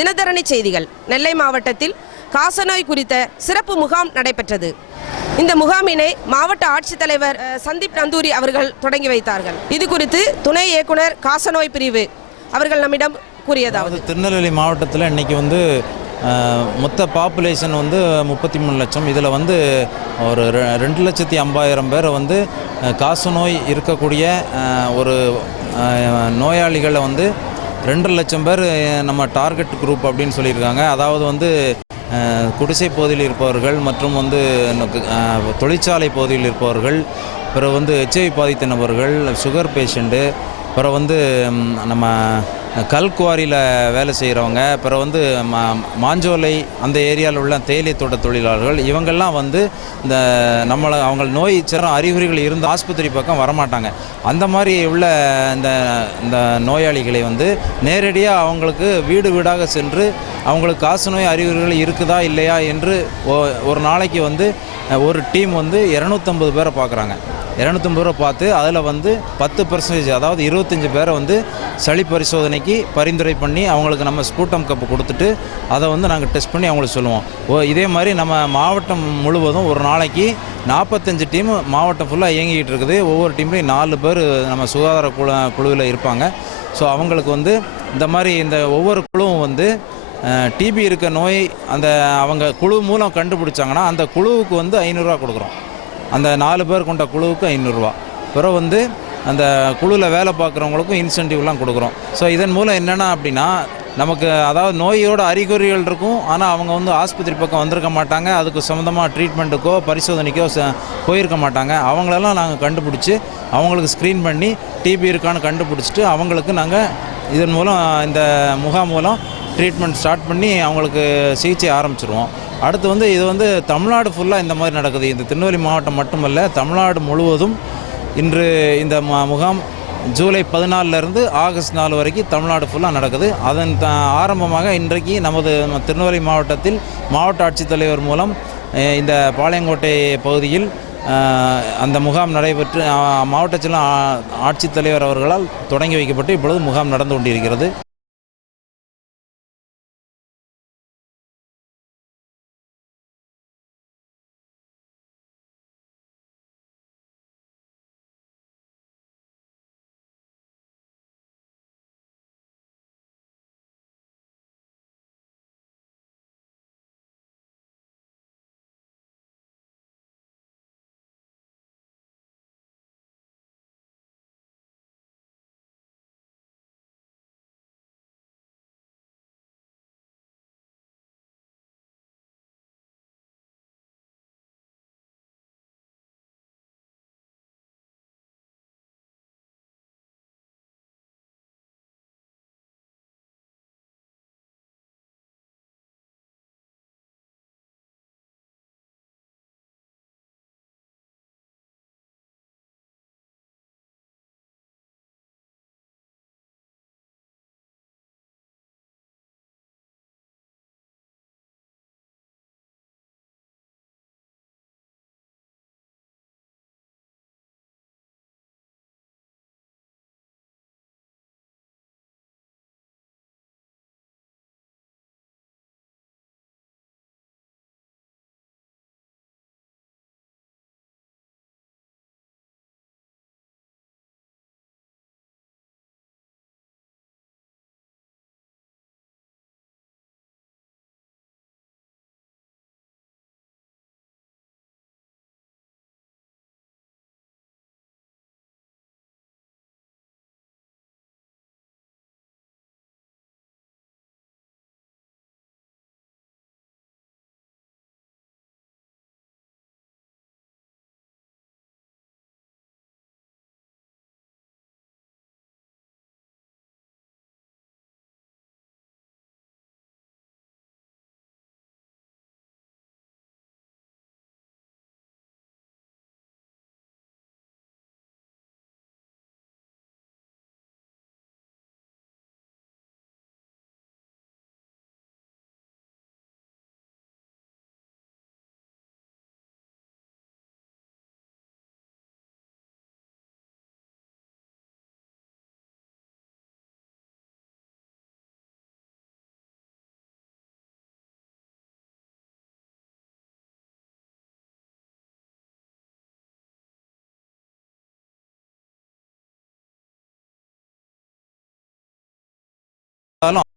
தினதரணி செய்திகள். நெல்லை மாவட்டத்தில் காசநோய் குறித்த சிறப்பு முகாம் நடைபெற்றது. இந்த முகாமினை மாவட்ட ஆட்சித்தலைவர் சந்தீப் நந்தூரி அவர்கள் தொடங்கி வைத்தார்கள். இது குறித்து துணை இயக்குனர் காசநோய் பிரிவு அவர்கள் நம்மிடம் கூறியதாவது, திருநெல்வேலி மாவட்டத்தில் இன்றைக்கி மொத்த பாப்புலேஷன் 33 லட்சம். இதில் ஒரு 2,50,000 பேர் காசநோய் இருக்கக்கூடிய ஒரு நோயாளிகளை 2 லட்சம் பேர் நம்ம டார்கெட் குரூப் அப்படின்னு சொல்லியிருக்காங்க. அதாவது குடிசை பகுதியில் இருப்பவர்கள் மற்றும் தொழிற்சாலை பகுதியில் இருப்பவர்கள், பிறகு HIV பாதித்த நபர்கள், சுகர் பேஷண்ட்டு, பிறகு நம்ம கல்குவாரியில் வேலை செய்கிறவங்க, பிறகு மாஞ்சோலை அந்த ஏரியாவில் உள்ள தேயிலை தோட்ட தொழிலாளர்கள், இவங்கெல்லாம் இந்த அவங்க நோய் அறிகுறிகள் இருந்து ஆஸ்பத்திரி பக்கம் வரமாட்டாங்க. அந்த மாதிரி உள்ள இந்த நோயாளிகளை நேரடியாக அவங்களுக்கு வீடு வீடாக சென்று அவங்களுக்கு காசநோய் அறிகுறிகள் இருக்குதா இல்லையா என்று ஒரு நாளைக்கு ஒரு டீம் 250 பேரை பார்க்குறாங்க. 250 பேரை பார்த்து அதில் 10% அதாவது 25 பேரை சளி பரிசோதனைக்கு பரிந்துரை பண்ணி அவங்களுக்கு நம்ம ஸ்பூட்டம் கப்பு கொடுத்துட்டு அதை நாங்கள் டெஸ்ட் பண்ணி அவங்களுக்கு சொல்லுவோம். இதே மாதிரி நம்ம மாவட்டம் முழுவதும் ஒரு நாளைக்கு 45 டீம் மாவட்டம் ஃபுல்லாக இயங்கிக்கிட்டு இருக்குது. ஒவ்வொரு டீம்லேயும் 4 பேர் நம்ம சுகாதார குழுவில் இருப்பாங்க. ஸோ அவங்களுக்கு இந்த மாதிரி இந்த ஒவ்வொரு குழுவும் டிபி இருக்க நோய் அவங்க குழு மூலம் கண்டுபிடிச்சாங்கன்னா அந்த குழுவுக்கு 500 ரூபா கொடுக்குறோம். அந்த 4 பேர் கொண்ட குழுவுக்கு 500 ரூபா. பிறகு அந்த குழுவில் வேலை பார்க்குறவங்களுக்கும் இன்சென்டிவ்லாம் கொடுக்குறோம். ஸோ இதன் மூலம் என்னென்னா அப்படின்னா நமக்கு அதாவது நோயோட அறிகுறிகள் இருக்கும், ஆனால் அவங்க ஆஸ்பத்திரி பக்கம் வந்திருக்க மாட்டாங்க, அதுக்கு சொந்தமாக ட்ரீட்மெண்ட்டுக்கோ பரிசோதனைக்கோ போயிருக்க மாட்டாங்க. அவங்களெல்லாம் நாங்கள் கண்டுபிடிச்சி அவங்களுக்கு ஸ்க்ரீன் பண்ணி டிபி இருக்கான்னு கண்டுபிடிச்சிட்டு அவங்களுக்கு நாங்கள் இதன் மூலம் இந்த முகாம் மூலம் ட்ரீட்மெண்ட் ஸ்டார்ட் பண்ணி அவங்களுக்கு சிகிச்சை ஆரம்பிச்சிருவோம். அடுத்து இது தமிழ்நாடு ஃபுல்லாக இந்த மாதிரி நடக்குது. இந்த திருநெல்வேலி மாவட்டம் மட்டுமல்ல, தமிழ்நாடு முழுவதும் இன்று இந்த முகாம் ஜூலை 14 ஆகஸ்ட் 4 வரைக்கும் தமிழ்நாடு ஃபுல்லாக நடக்குது. அதன் ஆரம்பமாக இன்றைக்கு நமது திருநெல்வேலி மாவட்டத்தில் மாவட்ட ஆட்சித்தலைவர் மூலம் இந்த பாளையங்கோட்டை பகுதியில் அந்த முகாம் நடைபெற்று மாவட்ட ஆட்சித்தலைவர் அவர்களால் தொடங்கி வைக்கப்பட்டு இப்பொழுது முகாம் நடந்து கொண்டிருக்கிறது. இருந்தாலும்